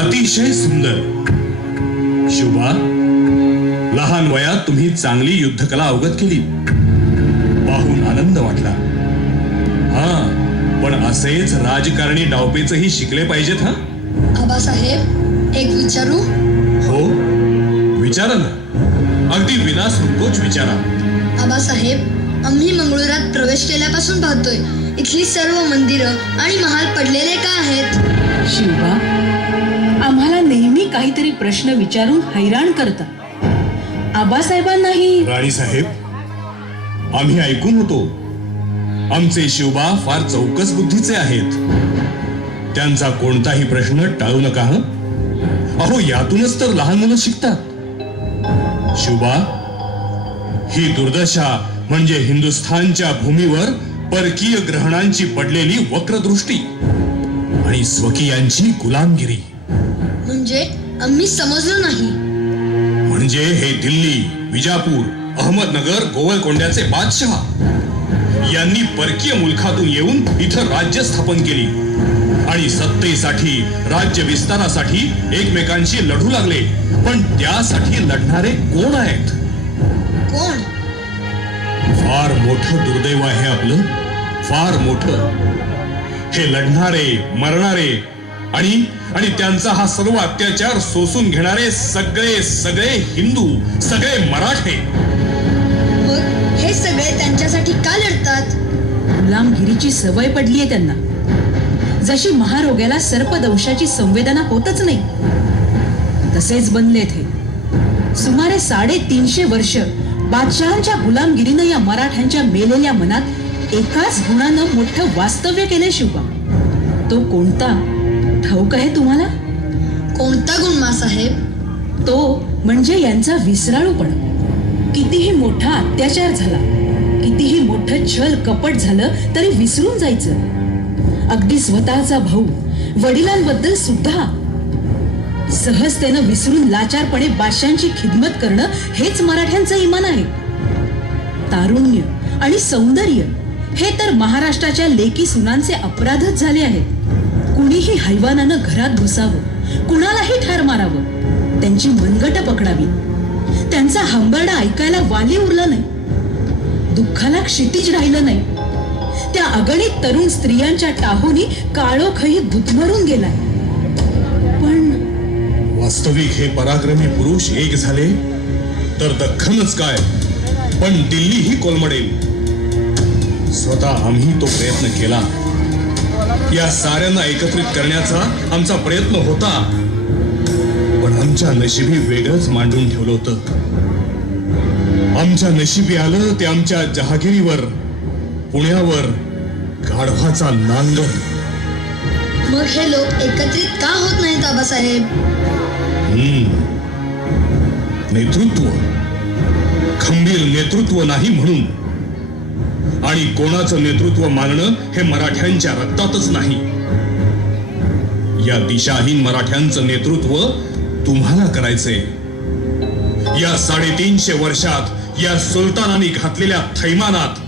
अतिशय सुंदर. शुभा, लहान वयात तुम्ही चांगली युद्धकला अवगत केली, पाहून आनंद वाटला. हा, पण असेच राजकारणी डावपेचही शिकले पाहिजेत. हा आबासाहेब, एक विचारू? हो, विचारा ना. अगदी विनासंकोच विचारा. आबासाहेब, आम्ही मंगळुरात प्रवेश केल्यापासून पाहतोय इथली सर्व मंदिरं आणि महाल पडलेले का आहेत? शिवा, आम्हाला नेहमी काहीतरी प्रश्न विचारून हैराण करता. आबासाहेबांनाही. राणीसाहेब, आम्ही ऐकून होतो आमचे शिवबा फार चौकस बुद्धीचे आहेत. त्यांचा कोणताही प्रश्न टाळू नका. अहो, यातूनच तर लहान मुलं शिकतात. शिवबा, ही दुर्दशा म्हणजे हिंदुस्थानच्या भूमीवर परकीय ग्रहणांची पडलेली वक्रदृष्टी आणि स्वकीयांची गुलामगिरी. म्हणजे आम्ही समजलो नाही. म्हणजे हे दिल्ली, विजापूर, अहमदनगर, गोवळकोंड्याचे बादशहा यांनी परकीय मुलखातून येऊन इथं राज्य स्थापन केली आणि सत्तेसाठी, राज्य विस्तारासाठी एकमेकांशी लढू लागले. पण त्यासाठी लढणारे कोण आहेत? कोण? फार मोठं दुर्दैव आहे आपलं, फार मोठं. हे लढणारे, मरणारे आणि त्यांचा हा सर्व अत्याचार सोसून घेणारे सगळे सगळे हिंदू, सगळे मराठे. मग हे सगळे त्यांच्यासाठी का लढतात? गुलामगिरीची सवय पडलीये त्यांना. जशी महारोग्याला सर्पदंशाची संवेदना होतच नाही, तसेच बनलेत हे. सुमारे 350 वर्ष बादशहांच्या गुलामगिरीनं या मराठ्यांच्या मेलेल्या मनात एकाच गुणानं मोठं वास्तव्य केले. शिवबा, तो कोणता ठाऊक आहे तुम्हाला? कोणता गुण मासाहेब? तो म्हणजे यांचा विसराळूपणा. कितीही मोठा अत्याचार झाला, कितीही मोठं छल कपट झालं तरी विसरून जायचं. अगदी स्वतःचा भाऊ, वडिलांबद्दल सुद्धा सहजतेनं विसरून लाचारपणे बादशांची खिदमत करणं हेच मराठ्यांचं इमान आहे. तारुण्य आणि सौंदर्य हे तर महाराष्ट्राच्या लेकी सुनांचे अपराधच झाले आहेत. कुणीही हैवानानं घरात घुसावं, कुणालाही ठार मारावं, त्यांची मनगट पकडावी. त्यांचा हंबरडा ऐकायला वाली उरलं नाही, दुःखाला क्षितिज राहिलं नाही. त्या अगणित तरुण स्त्रियांच्या टाहोनी काळोखही गुदमरून गेलाय. पण वास्तविक हे पराक्रमी पुरुष एक झाले तर दख्खनच काय, पण दिल्लीही कोलमडेल. स्वतः आम्ही तो प्रयत्न केला. या साऱ्यांना एकत्रित करण्याचा आमचा प्रयत्न होता, पण आमच्या नशिबी वेगळंच मांडून ठेवलं होतं. आमच्या नशिबी आलं ते आमच्या जहागिरीवर, पुण्यावर गाढवाचा नांगर. मग हे लोक एकत्रित का होत नाहीत आबासाहेब? नेतृत्व, खंबीर नेतृत्व नाही म्हणून. आणि कोणाचं नेतृत्व मानणं हे मराठ्यांच्या रक्तातच नाही. या दिशाहीन मराठ्यांचं नेतृत्व तुम्हाला करायचंय. या 350 वर्षात या सुलतानांनी घातलेल्या थैमानात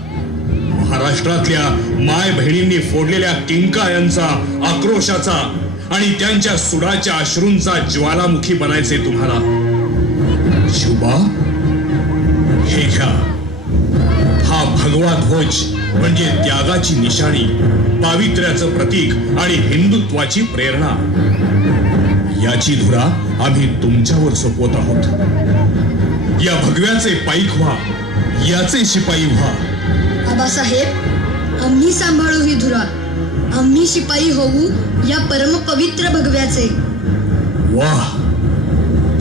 महाराष्ट्रातल्या माय बहिणींनी फोडलेल्या किंकाळ्यांचा, आक्रोशाचा आणि त्यांच्या सुडाच्या अश्रूंचा ज्वालामुखी बनायचे तुम्हाला. शुभा, हे घ्या. हा भगवा ध्वज म्हणजे त्यागाची निशाणी, पावित्र्याचं प्रतीक आणि हिंदुत्वाची प्रेरणा. याची धुरा आम्ही तुमच्यावर सोपवत आहोत. या भगव्याचे पाईक व्हा, याचे शिपाई व्हा. आबासाहेब, आम्ही सांभाळू ही धुरा. आम्ही शिपाई होऊ या परमपवित्र भगव्याचे. वाह,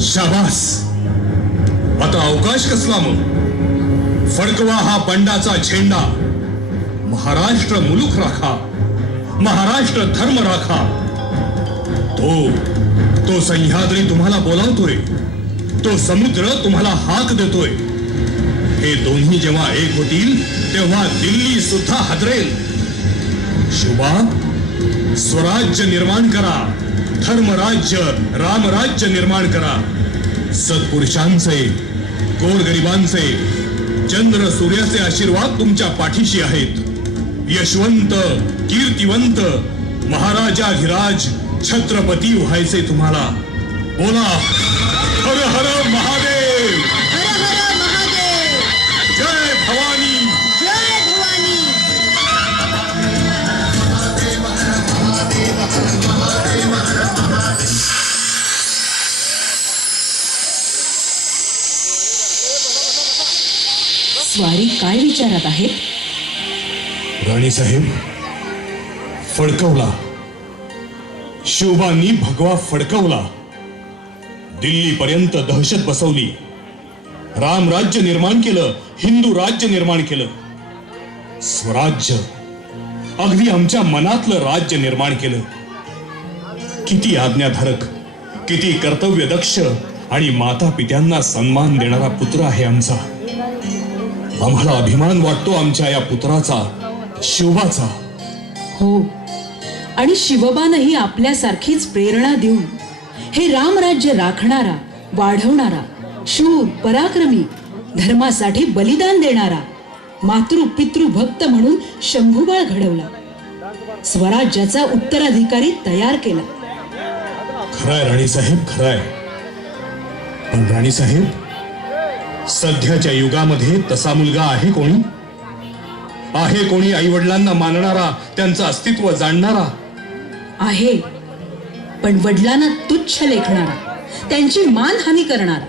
शाबास. आता अवकाश कसला मग? फडकवा हा बंडाचा झेंडा. महाराष्ट्र मुलूक राखा, महाराष्ट्र धर्म राखा. तो सह्याद्री तुम्हाला बोलावतोय, तो समुद्र तुम्हाला हाक देतोय. हे दोन्ही जेव्हा एक होतील तेव्हा दिल्ली सुद्धा हादरेल. शुभा, स्वराज्य निर्माण करा, धर्मराज्य, रामराज्य निर्माण करा. सत्पुरुषांचे, गोरगरिबांचे, चंद्र सूर्याचे आशीर्वाद तुमच्या पाठीशी आहेत. यशवंत, कीर्तिवंत, महाराजाधिराज, छत्रपती व्हायचे तुम्हाला. बोला हर हर महादेव, हर हर महादेव, जय भवानी. जय भवानी. स्वारी काय विचारात आहेत? राणीसाहेब, फडकवला. शिवबांनी भगवा फडकवला. दिल्लीपर्यंत दहशत बसवली. रामराज्य निर्माण केलं, हिंदू राज्य निर्माण केलं. स्वराज्य अगदी आमच्या मनातलं राज्य निर्माण केलं. किती आज्ञाधारक, किती कर्तव्यदक्ष आणि माता पित्यांना सन्मान देणारा पुत्र आहे आमचा. आम्हाला अभिमान वाटतो आमच्या या पुत्राचा, शिवबाचा. हो, आणि शिवबानंही आपल्यासारखीच प्रेरणा देऊन हे रामराज्य राखणारा, वाढवणारा, शूर, पराक्रमी, धर्मासाठी बलिदान देणारा, मातृ पितृ भक्त म्हणून शंभूबाळ घडवला. स्वराज्याचा उत्तराधिकारी तयार केला. खराय राणीसाहेब, खराय. पण राणीसाहेब, सध्याच्या युगामध्ये तसा मुलगा आहे कोणी? आहे कोणी आई वडिलांना मानणारा, त्यांचं अस्तित्व जाणणारा? आहे, पण वडिलांना तुच्छ लेखणारा, त्यांची मानहानी करणारा.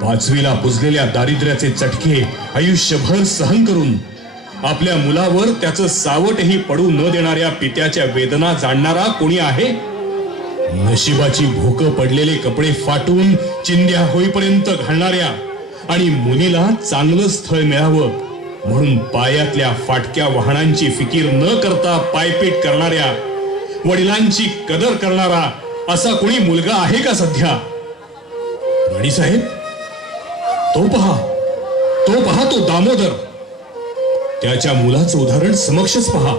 पाचवीला पुजलेल्या दारिद्र्याचे चटके आयुष्यभर सहन करून आपल्या मुलावर त्याचं सावटही पडू न देणाऱ्या पित्याच्या वेदना जाणणारा कोणी आहे? नशिबाची भोकं पडलेले कपडे फाटून चिंध्या होईपर्यंत घालणाऱ्या आणि मुलीला चांगलं स्थळ मिळावं म्हणून पायातल्या फाटक्या वाहनांची फिकीर न करता पायपीट करणाऱ्या, वडिलांची कदर करणारा असा कोणी मुलगा आहे का सध्या? राणीसाहेब, तो पहा, तो पहा, तो दामोदर. त्याच्या मुलाचं उदाहरण समक्षच पहा.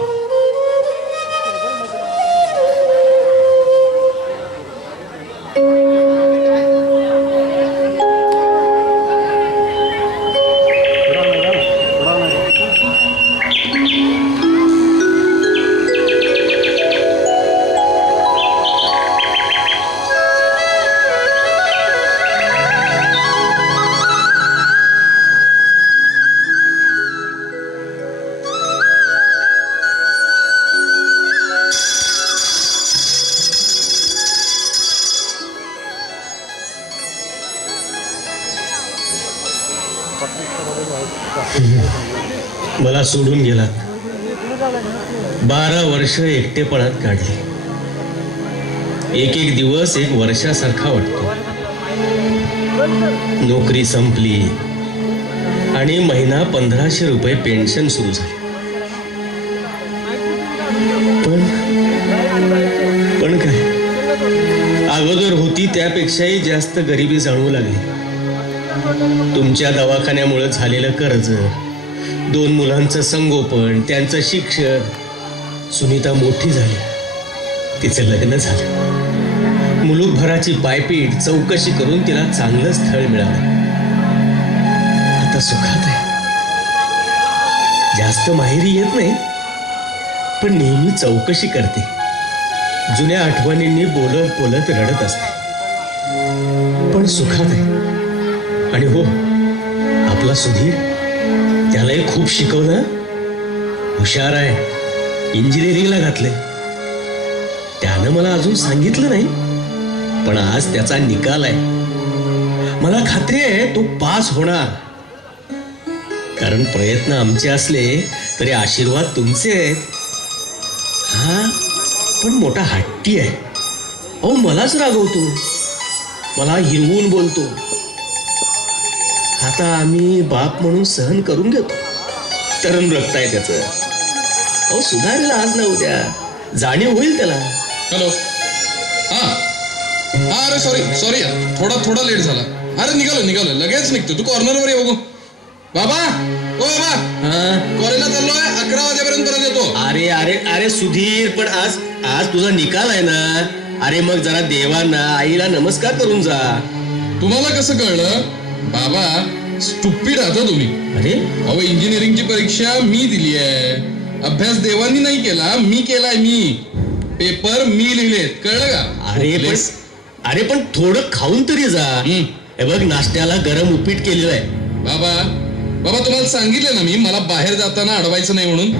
मला सोडून गेला. 12 वर्ष एकटेपणात काढले. एक एक दिवस एक वर्षासारखा वाटतो. नोकरी संपली आणि महिना 1500 रुपये पेन्शन सुरू झाली. पण काय, अगोदर होती त्यापेक्षाही जास्त गरिबी जाणवू लागली. तुमच्या दवाखान्यामुळे झालेलं कर्ज, 2 मुलांचं संगोपन, त्यांचं शिक्षण. सुनीता मोठी झाली, तिचं लग्न झालं. मुलूकभराची पायपीट, चौकशी करून तिला चांगलं स्थळ मिळालं. आता सुखात आहे. जास्त माहेरी येत नाही, पण नेहमी चौकशी करते. जुन्या आठवणींनी बोलत बोलत रडत असते. पण सुखात आहे. आणि हो, आपला सुधीर, त्यालाही खूप शिकवलं. हुशार आहे, इंजिनिअरिंगला घातले. त्यानं मला अजून सांगितलं नाही, पण आज त्याचा निकाल आहे. मला खात्री आहे तो पास होणार. कारण प्रयत्न आमचे असले तरी आशीर्वाद तुमचे आहेत. हा, पण मोठा हट्टी आहे. अहो, मलाच रागवतो, मला हिरवून बोलतो. आता आम्ही बाप म्हणून सहन करून घेतो. तरुण रक्त आहे त्याचं. अहो, सुधारेल आज ना उद्या, जाणीव होईल त्याला. हॅलो, हा हा, अरे सॉरी थोडा लेट झाला. अरे निघालो, लगेच निघतो. तू कॉर्नरवर ये बघू. बाबा, ओ बाबा, कॉलेजला चाललोय. 11 वाजेपर्यंत परत येतो. अरे अरे अरे सुधीर, पण आज तुझा निकाल आहे ना. अरे मग जरा देवांना, आईला नमस्कार करून जा. तुम्हाला कसं कळलं? बाबा, स्टुपिड राहता तुम्ही. अरे अहो, इंजिनिअरिंगची परीक्षा मी दिली आहे. अभ्यास देवांनी नाही केला, मी केलाय. मी पेपर मी लिहिलेत, कळलं का? अरे पण थोडं खाऊन तरी जा. हे बघ, नाश्त्याला गरम उपीट केलेलं आहे. बाबा तुम्हाला सांगितलं ना मी, मला बाहेर जाताना अडवायचं नाही म्हणून.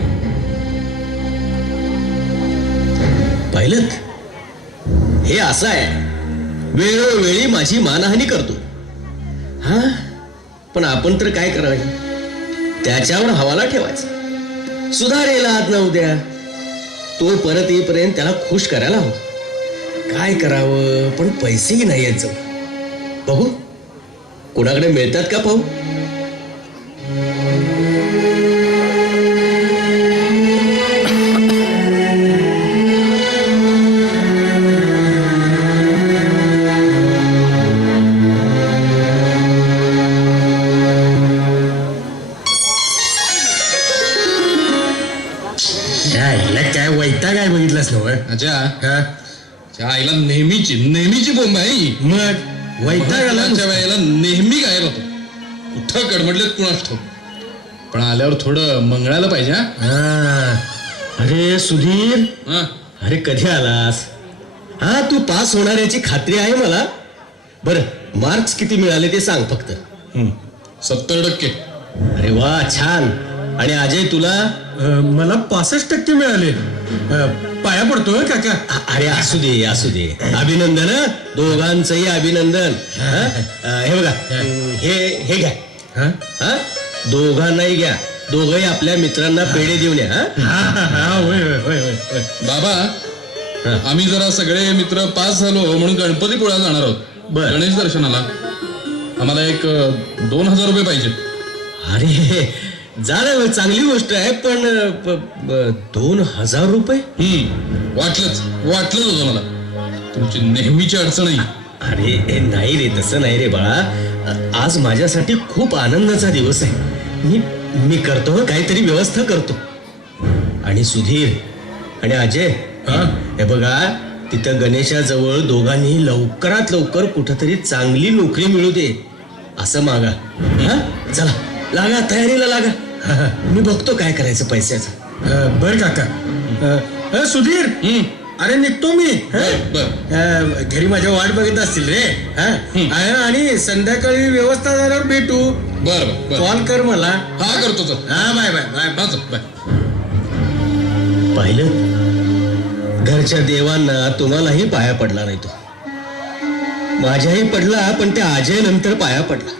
पाहिलं, हे असं आहे, वेळोवेळी माझी मानहानी करतो. हा, पण आपण तर काय करावे, त्याच्यावर हवाला ठेवायचा. सुधारेल आज ना उद्या. तो परत येईपर्यंत त्याला खुश करायला हवं. काय करावं, पण पैसेही नाही आहेत जवळ. बघू कोणाकडे मिळतात का पाहू. काय वैताग काय बघितलंस ना? अच्छा, त्या आईला नेहमीची बोंब आहे ही. मग वैताग आला. वेळेला नेहमी गायब होतो. कुठं कडमडलेत कुणास ठाऊक. पण आल्यावर थोडं मंगळायला पाहिजे. अरे सुधीर, हा, अरे कधी आलास? हा, तू पास होणार याची खात्री आहे मला. बरं, मार्क्स किती मिळाले ते सांग फक्त. 70%. अरे वा, छान. आणि अजय तुला? मला 65% मिळाले. पाया पडतोय काका. अरे असू दे. अभिनंदन, दोघांचंही अभिनंदन. हे बघा, हे घ्या. हा, दोघांनाही घ्या. दोघंही आपल्या मित्रांना पेढे देऊन या. होय. बाबा, आम्ही जरा सगळे मित्र पास झालो म्हणून गणपतीपुळ्याला जाणार आहोत. बर. गणेश दर्शनाला. आम्हाला एक 2000 रुपये पाहिजे. अरे झालं, चांगली गोष्ट आहे. पण 2000 रुपये? वाटलंच होतं मला. तुमची नेहमीची अडचण आहे. अरे नाही रे, तसं नाही रे बाळा. आज माझ्यासाठी खूप आनंदाचा दिवस आहे. मी करतो, काहीतरी व्यवस्था करतो. आणि सुधीर आणि अजय, हे बघा, तिथं गणेशाजवळ दोघांनी लवकरात लवकर कुठंतरी चांगली नोकरी मिळू दे असं मागा. हा, चला लागा, तयारीला लागा. मी बघतो काय करायचं पैशाचं. बर काका. सुधीर, अरे निघतो मी. घरी माझ्या वाट बघत असतील रे. आणि संध्याकाळी व्यवस्था झाल्यावर भेटू. बरं. कॉल कर मला. हा, करतो. हा, बाय. बाय. पाहिलं, घरच्या देवांना तुम्हालाही पाया पडला नाही तो. माझ्याही पडला, पण त्या अजय नंतर पाया पडला.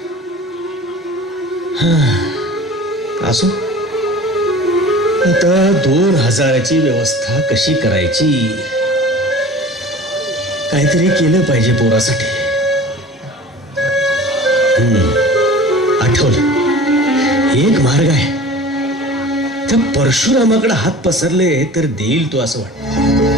असो, आता 2000ची व्यवस्था कशी करायची? काहीतरी केलं पाहिजे पोरासाठी. आठवलं, एक मार्ग आहे. त्या परशुरामाकडे हात पसरले तर देईल तो, असं वाटतं.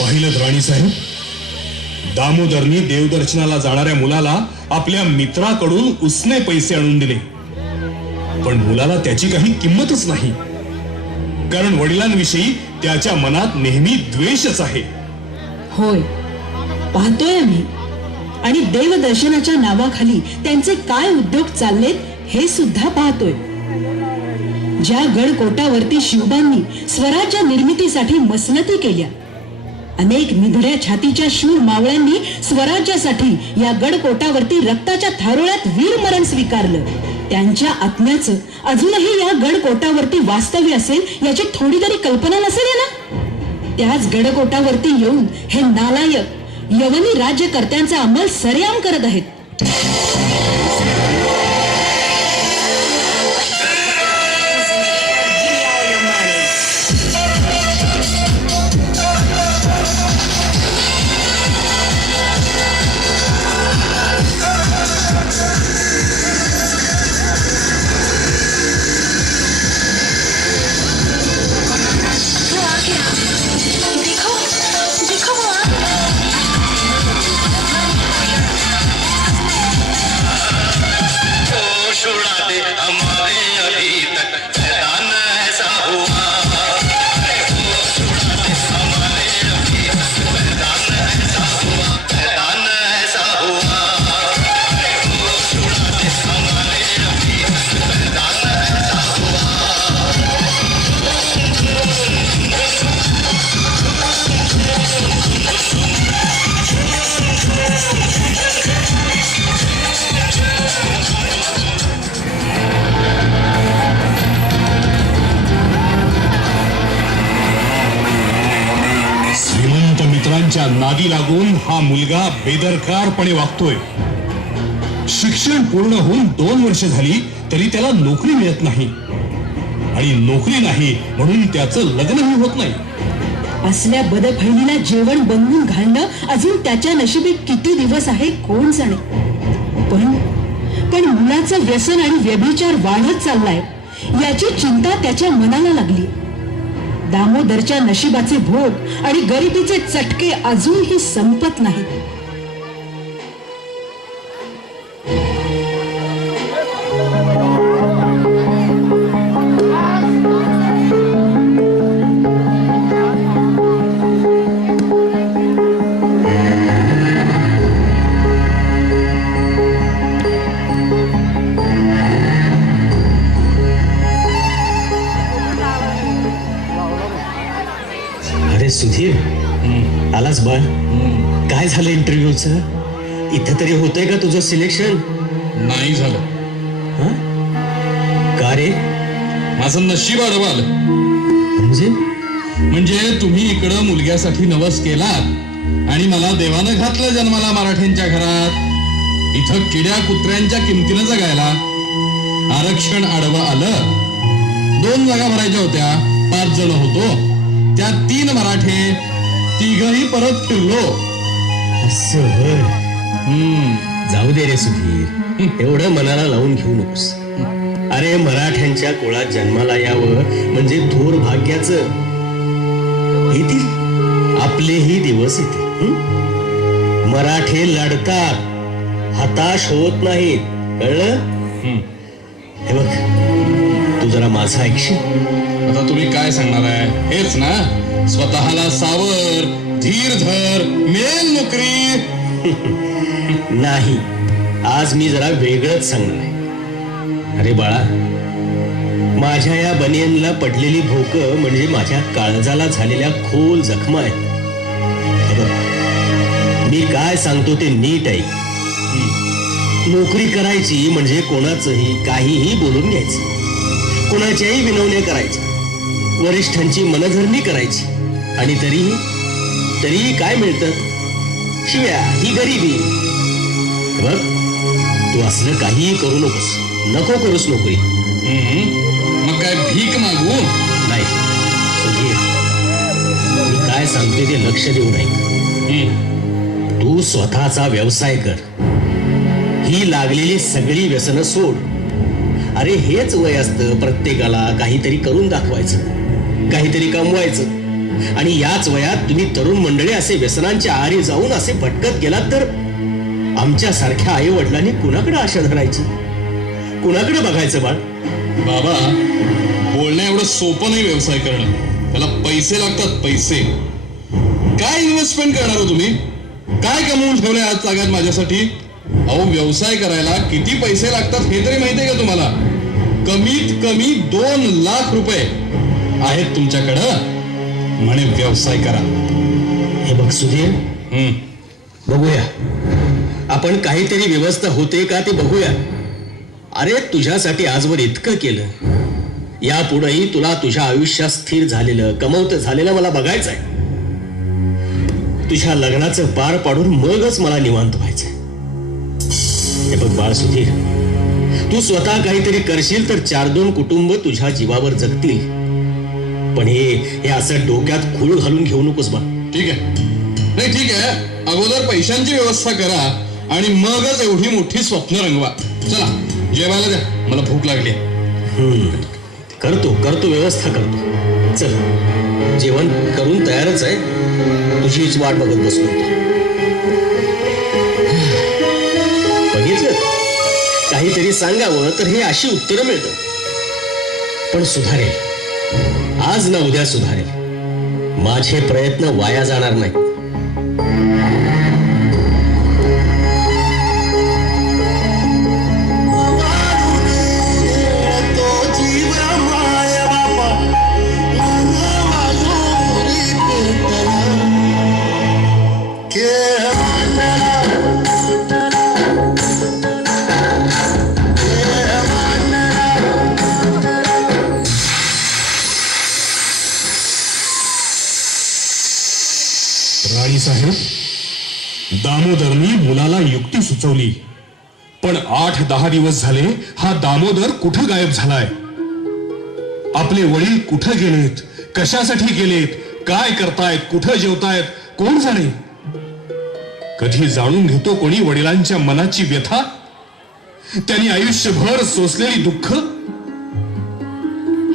पाहिलं राणीसाहेब, दामोदरनी देवदर्शनाला जाणाऱ्या मुलाला आपल्या मित्राकडून उसने पैसे आणून दिले. पण मुलाला त्याची काही किंमतच नाही, कारण वडिलांविषयी त्याच्या मनात नेहमी द्वेषच आहे. होय, पाहतोय आम्ही. आणि देवदर्शनाच्या नावाखाली त्यांचे काय उद्योग चाललेत हे सुद्धा पाहतोय. ज्या गडकोटावरती शिवबांनी स्वराज्य निर्मितीसाठी मसनती केल्या, अनेक निधड्या छातीच्या शूर मावळ्यांनी स्वराज्यासाठी या गडकोटावरती रक्ताच्या थारोळ्यात वीरमरण स्वीकारलं, त्यांच्या आत्म्याचं अजूनही या गडकोटावरती वास्तव्य असेल याची थोडी तरी कल्पना नसेल ना. त्याच गडकोटावरती येऊन हे नालायक यवनी राज्यकर्त्यांचा अंमल सरेआम करत आहेत. त्याच्या नादी लागून हा मुलगा बेदरकारपणे वागतोय. शिक्षण पूर्ण होऊन 2 वर्ष झाली तरी त्याला नोकरी मिळत नाही आणि नोकरी नाही म्हणून त्याचं लग्नही होत नाही. असल्या बदफैलीला जेवण बनवून घालणं अजून त्याच्या नशिबी किती दिवस आहे कोण जाणे. पण मुलाचं व्यसन आणि व्यभिचार वाढत चाललाय याची चिंता त्याच्या मनाला लागली. दामोदरच्या नशिबाचे भोग आणि गरिबीचे चटके अजूनही संपत नाहीत. अरे सुधीर, आलास बाळ. काय झालं इंटरव्ह्यूचं? इथं तरी होतंय का तुझं सिलेक्शन? नाही झालं. का रे? माझं नशीब आडवं आलं. म्हणजे तुम्ही इकडं मुलग्यासाठी नवस केलात आणि मला देवानं घातलं जन्माला मराठ्यांच्या घरात. इथं किड्या कुत्र्यांच्या किमतीनं जगायला आरक्षण आडवं आलं. 2 जागा भरायच्या होत्या, 5 जण होतो. त्या 3 मराठे, 3घही परत फिरलो. असं होय. जाऊ दे रे सुधीर, एवढं मनाला लावून घेऊ नकोस. अरे मराठ्यांच्या कुळात जन्माला यावं म्हणजे थोर भाग्याचं. येतील आपलेही दिवस येतील. मराठे लढतात, हताश होत नाहीत, कळलं? हे बघ, तू जरा माझं ऐकशील? आता तुम्ही काय सांगणार आहे? हेच ना, स्वतःला सावर, धीर धर, मिळेल नोकरी. नाही, आज मी जरा वेगळंच सांगणार आहे. अरे बाळा, माझ्या या बनियनला पडलेली भोक म्हणजे माझ्या काळजाला झालेल्या खोल जखमा आहेत. हे बघ, मी काय सांगतो ते नीट ऐक. नोकरी करायची म्हणजे कोणाचंही काहीही बोलून घ्यायचं, कोणाच्याही विनवण्या करायच्या, वरिष्ठांची मनधरणी करायची आणि तरीही काय मिळतं? शिव्या, ही गरिबी. बघ, तू असलं काहीही करू नकोस, नको करूस नोकरी. मग काय भीक मागू? नाही सुधीर, मी काय सांगतोय ते लक्ष देऊन ऐक. तू स्वतःचा व्यवसाय कर. ही लागलेली सगळी व्यसनं सोड. अरे हेच वय असतं प्रत्येकाला काहीतरी करून दाखवायचं, काहीतरी कमवायचं. आणि याच वयात तुम्ही तरुण मंडळी असे व्यसनांच्या आहारी जाऊन असे भटकत गेलात तर आमच्या सारख्या आई वडिलांनी कुणाकडे आशा धरायची, कुणाकडे बघायचं बाळ? बाबा, बोलणं एवढं सोपं नाही व्यवसाय करणं. त्याला पैसे लागतात, पैसे. काय इन्व्हेस्टमेंट करणार हो तुम्ही? काय कमवून ठेवलंय आज तागात माझ्यासाठी? अहो, व्यवसाय करायला किती पैसे लागतात हे तरी माहितीये का तुम्हाला? कमीत कमी 2 लाख रुपये आहेत तुमच्याकडं. म्हणे व्यवसाय करा. हे बघ सुधीर, बघूया आपण काहीतरी व्यवस्था होते का ते बघूया. अरे तुझ्यासाठी आजवर इतकं केलं, यापुढेही तुला तुझ्या आयुष्यात स्थिर झालेलं, कमवतं झालेलं मला बघायचंय. तुझ्या लग्नाचं पार पाडून मगच मला निवांत व्हायचंय. हे बघ बाळ सुधीर, तू स्वतः काहीतरी करशील तर 4-2 कुटुंब तुझ्या जीवावर जगतील. पण हे असं डोक्यात खूळ घालून घेऊ नकोस बा. ठीक आहे, नाही ठीक आहे. अगोदर पैशांची व्यवस्था करा आणि मगच एवढी मोठी स्वप्न रंगवा. चला जेवायला द्या, मला भूक लागली. करतो व्यवस्था करतो. चल, जेवण करून तयारच आहे, तुझीच वाट बघत बसलो. बघितलं, काहीतरी सांगावं तर हे अशी उत्तरं मिळतं. पण सुधारेल, आज ना उद्या सुधारेल. माझे प्रयत्न वाया जाणार नाही. राणीसाहेब, दामोदरनी मुलाला युक्ती सुचवली, पण 8-10 दिवस झाले हा दामोदर कुठं गायब झालाय? आपले वडील कुठं गेलेत, कशासाठी गेलेत, काय करतायत, कुठं जेवतायत, कोण जाणे? कधी जाणून घेतो कोणी वडिलांच्या मनाची व्यथा, त्यांनी आयुष्यभर सोसलेली दुःख?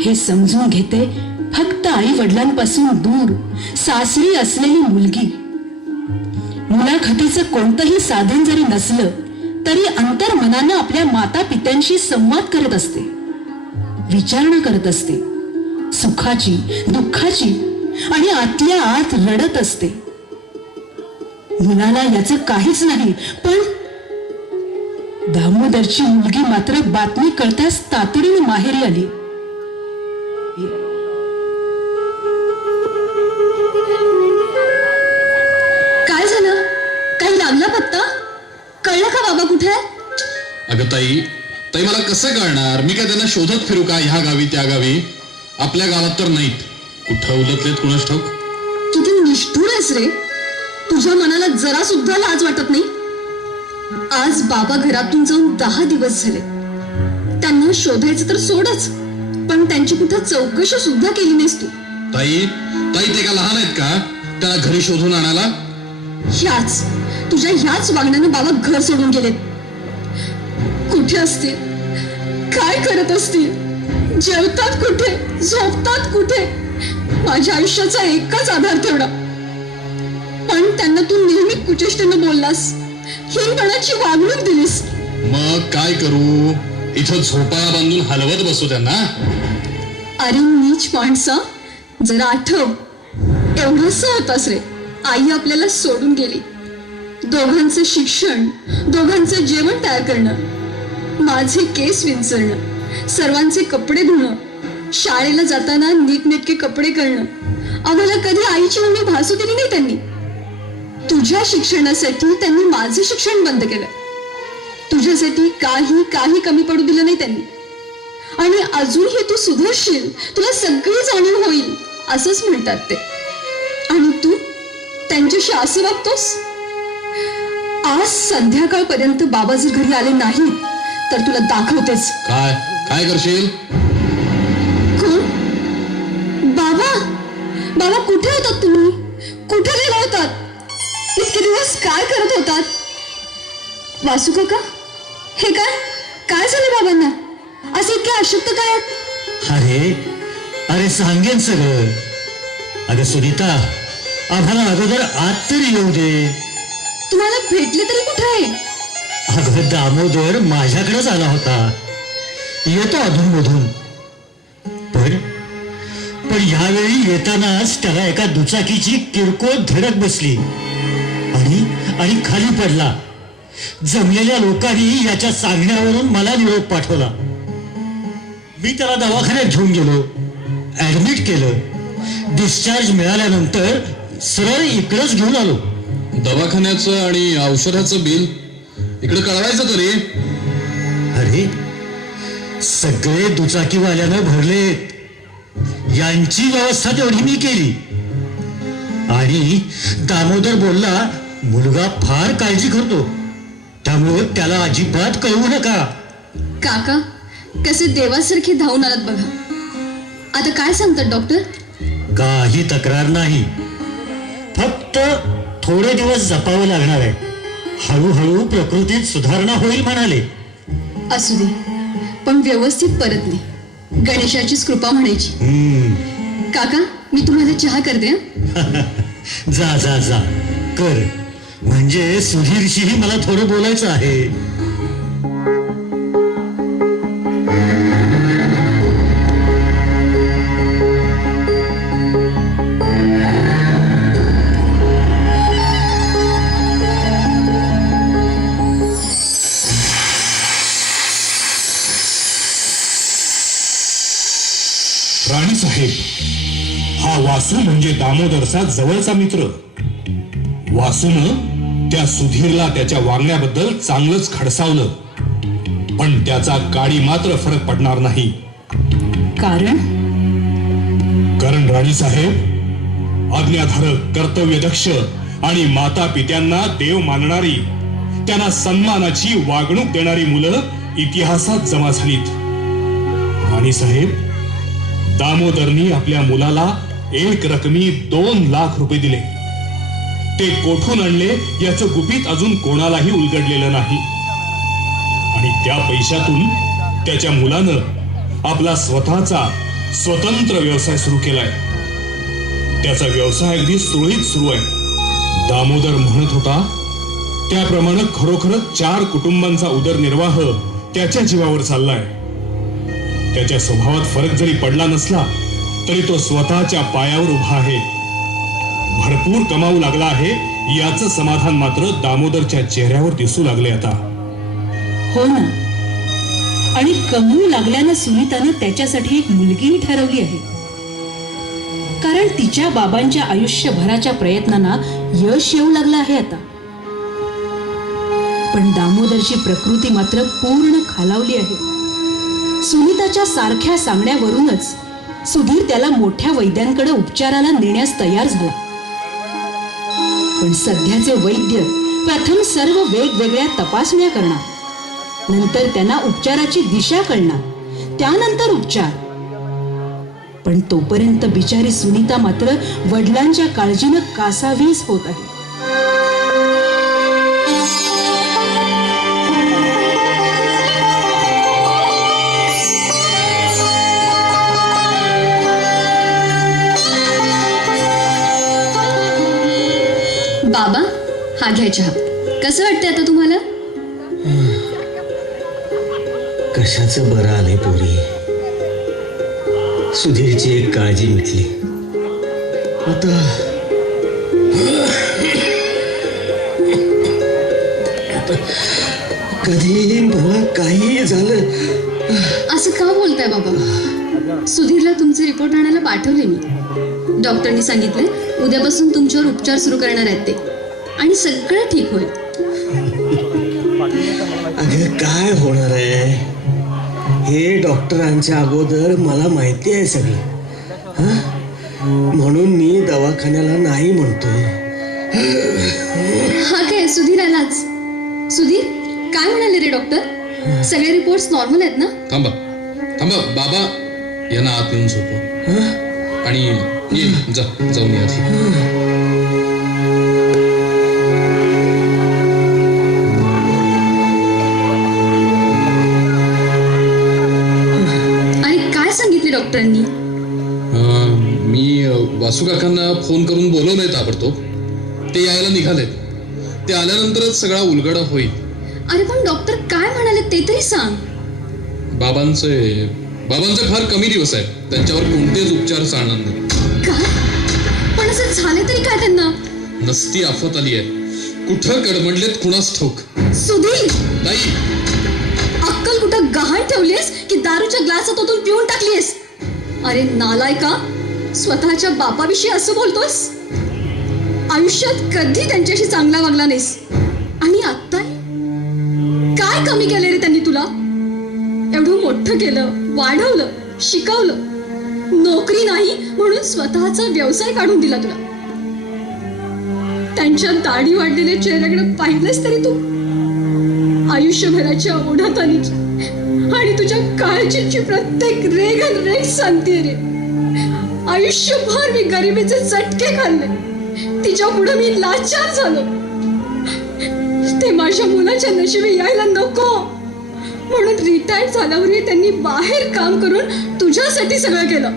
हे समजून घेते फक्त आई वडिलांपासून दूर सासरी असलेली मुलगी. मुलाखतीचं कोणतंही साधन जरी नसलं तरी अंतर्मनानं आपल्या माता पित्यांशी संवाद करत असते, विचारणा करत असते, सुखाची दुःखाची, आणि आतल्या आत रडत असते. मुलाला याचं काहीच नाही, पण दामोदरची मुलगी मात्र बातमी कळताच तातडीने माहेरी आली. काय झालं? काही लागला पत्ता? कळलं का बाबा कुठे आहे? अगं ताई, मला कसं कळणार? मी काय त्यांना शोधत फिरू का ह्या गावी त्या गावी? आपल्या गावात तर नाहीत. कुठं उलटलेत कुणास ठाऊक. किती निष्ठुर आहेस रे. तुझ्या मनाला जरा सुद्धा लाज वाटत नाही? आज बाबा घरातून जाऊन 10 दिवस झाले. त्यांना शोधायचं तर सोडच, पण त्यांची कुठं चौकशी सुद्धा केली नाहीस तू. ताई ते का लहान आहेत का त्याला घरी शोधून आणायला? तुझ्या ह्याच वागण्यानं बाबा घर सोडून गेलेत. कुठे असतील, काय करत असतील, जेवतात कुठे, झोपतात कुठे? माझ्या आयुष्याचा एकच आधार तेवढा, पण त्यांना तू नेहमी कुचेष्टेनं बोललास, हीनपणाची वागणूक दिलीस. मग काय करू? इथं झोपाळा बांधून हलवत बसू त्यांना? अरे नीच माणसा, जरा आठव. एवढंच होतास रे. आई आपल्याला सोडून गेली. दोघांचं शिक्षण, दोघांचं जेवण तयार करणं, माझे केस विंचरणं, सर्वांचे कपडे धुणं, शाळेला जाताना नीटनेटके कपडे करणं. आम्हाला कधी आईची उणी भासू दिली नाही त्यांनी. तुझ्या शिक्षणासाठी त्यांनी माझं शिक्षण बंद केलं. तुझ्यासाठी काही कमी पडू दिलं नाही त्यांनी. आणि अजूनही तू सुधरशील, तुला सगळी जाणीव होईल असंच म्हणतात ते. आणि तू त्यांच्याशी असं वागतोस? आज संध्याकाळपर्यंत बाबा जर घरी आले नाही तर तुला दाखवतेच. काय करशील? कोण? बाबा कुठे होतात तुम्ही? कुठे गेला होतात? इतके दिवस काय करत होतात? वासू काका, हे काय झालं बाबांना? असे इतके अशक्त काय? अरे सांगेन सगळं. अगं सुनीता, आम्हाला अगोदर आत तरी येऊ दे. तुम्हाला भेटले तरी कुठे आहे? अगं दामोदर माझ्याकडेच आला होता. येतो अधूनमधून, पण ह्यावेळी येतानाच त्याला एका दुचाकीची किरकोळ धडक बसली आणि खाली पडला. जमलेल्या लोकांनी याच्या सांगण्यावरून मला निरोप पाठवला. मी त्याला दवाखान्यात घेऊन गेलो, ऍडमिट केलं. डिस्चार्ज मिळाल्यानंतर सरळ इकडंच घेऊन आलो. दवाखान्याचं आणि औषधाचं बिल इकडे कळवायचं तरी. अरे सगळे दुचाकीवाल्यानं भरलेत. यांची व्यवस्था तेवढी मी केली. आणि दामोदर बोलला, मुलगा फार काळजी करतो, त्यामुळे त्याला अजिबात कळवू नका. काका कसे देवासारखे धावून आलात बघा. आता काय सांगतात डॉक्टर? काही तक्रार नाही, फक्त थोडे दिवस जपावं लागणार आहे. हळूहळू प्रकृतीत सुधारणा होईल म्हणाले. असू दे, पण व्यवस्थित परतले. गणेशाचीच कृपा म्हणायची. काका मी तुम्हाला चहा करते. जा कर. म्हणजे सुधीरशीही मला थोडं बोलायचं आहे. राणीसाहेब, हा वासू म्हणजे दामोदरचा जवळचा मित्र. वासून त्या सुधीरला त्याच्या वागण्याबद्दल चांगलंच खडसावलं, पण त्याचा काडी मात्र फरक पडणार नाही. कारण राणीसाहेब, आज्ञाधारक, कर्तव्यदक्ष, आणि माता पित्यांना देव मानणारी, त्यांना सन्मानाची वागणूक देणारी मुलं इतिहासात जमा झालीत. आणि साहेब, दामोदरनी आपल्या मुलाला एक रकमी 2 लाख रुपये दिले. ते कोठून आणले याचं गुपित अजून कोणालाही उलगडलेलं नाही. आणि त्या पैशातून त्याच्या मुलानं आपला स्वतःचा स्वतंत्र व्यवसाय सुरू केलाय. त्याचा व्यवसाय अगदी सुरळीत सुरू आहे. दामोदर म्हणत होता त्याप्रमाणे खरोखरच 4 कुटुंबांचा उदरनिर्वाह त्याच्या जीवावर चाललाय. त्याच्या स्वभावात फरक जरी पडला नसला तरी तो स्वतःच्या पायावर उभा आहे. भरपूर कमावू लागला आहे याचं समाधान मात्र दामोदरच्या चेहऱ्यावर दिसू लागले आता. हो ना. आणि कमवू लागल्यानं सुनीतानं त्याच्यासाठी एक मुलगीही ठरवली आहे. कारण तिच्या बाबांच्या आयुष्यभराच्या प्रयत्नांना यश येऊ लागलं आहे आता. पण दामोदरची प्रकृती मात्र पूर्ण खालावली आहे. सुनीताच्या सारख्या सांगण्यावरूनच सुधीर त्याला मोठ्या वैद्यांकडे उपचाराला नेण्यास तयार झाला. पण सध्याचे वैद्य प्रथम सर्व वेगवेगळ्या तपासण्या करणार, नंतर त्यांना उपचाराची दिशा कळणार, त्यानंतर उपचार. पण तोपर्यंत बिचारी सुनीता मात्र वडिलांच्या काळजीनं कासावीस होत आहे. बाबा, हा घ्या चहा. कसं वाटतंय आता तुम्हाला? कशाचं बरं आलंय पोरी. सुधीरची एक काळजी मिटली. आता कधी मला काही झालं. असं का बोलताय बाबा? सुधीरला तुमचे रिपोर्ट आणायला पाठवले मी. डॉक्टरनी सांगितलंय उद्यापासून तुमच्यावर उपचार सुरू करणार आहेत ते, आणि सगळं ठीक होईल. अगं काय होणार आहे हे डॉक्टरांच्या अगोदर मला माहिती आहे सगळं. म्हणून मी दवाखान्याला नाही म्हणतोय. हा काय, सुधीर आलाच. सुधीर, काय म्हणाले रे डॉक्टर? सगळे रिपोर्ट्स नॉर्मल आहेत ना? थांबा थांबा बाबा, यांना आत येऊन झोपव. आणि ये जाऊन या आधी. आणि काय सांगितले डॉक्टरांनी? मी वासू काकांना फोन करून बोलवलंय ताबडतोब. ते यायला निघालेत. ते आल्यानंतरच सगळा उलगडा होईल. अरे पण डॉक्टर काय म्हणाले ते तरी सांग. बाबांचे फार कमी दिवस आहेत. त्यांच्यावर कोणतेच उपचार चालणार नाही. काय? पण असं झाले तरी काय त्यांना? नसती आफत आली आहे. कुठं कडमडलेत कुणास ठाऊक. सुधीर, ताई, अक्कल कुठं गहाण ठेवलीस की दारूच्या ग्लासात ओतून पिऊन टाकलीस? अरे नालायका, स्वतःच्या बापाविषयी असं बोलतोस? आयुष्यात कधी त्यांच्याशी चांगला वागला नाहीस, आणि आता काय कमी केलं रे त्यांनी तुला? एवढं मोठं केलं, वाढवलं, शिकवलं. नोकरी नाही म्हणून स्वतःचा व्यवसाय काढून दिला तुला. त्यांच्या दाढी वाढलेल्या चेहऱ्याकडे पाहिलंस तरी तू? आयुष्यभराच्या ओढातानीची आणि तुझ्या काळजीची प्रत्येक रेग सांगते रे. आयुष्यभर मी गरिबीचे चटके खाल्ले. तिच्या पुढे मी लाचार झालो. ते माझ्या मुलाच्या नशिबी यायला नको म्हणून रिटायर झाल्यावरही त्यांनी बाहेर काम करून तुझ्यासाठी सगळं केलं.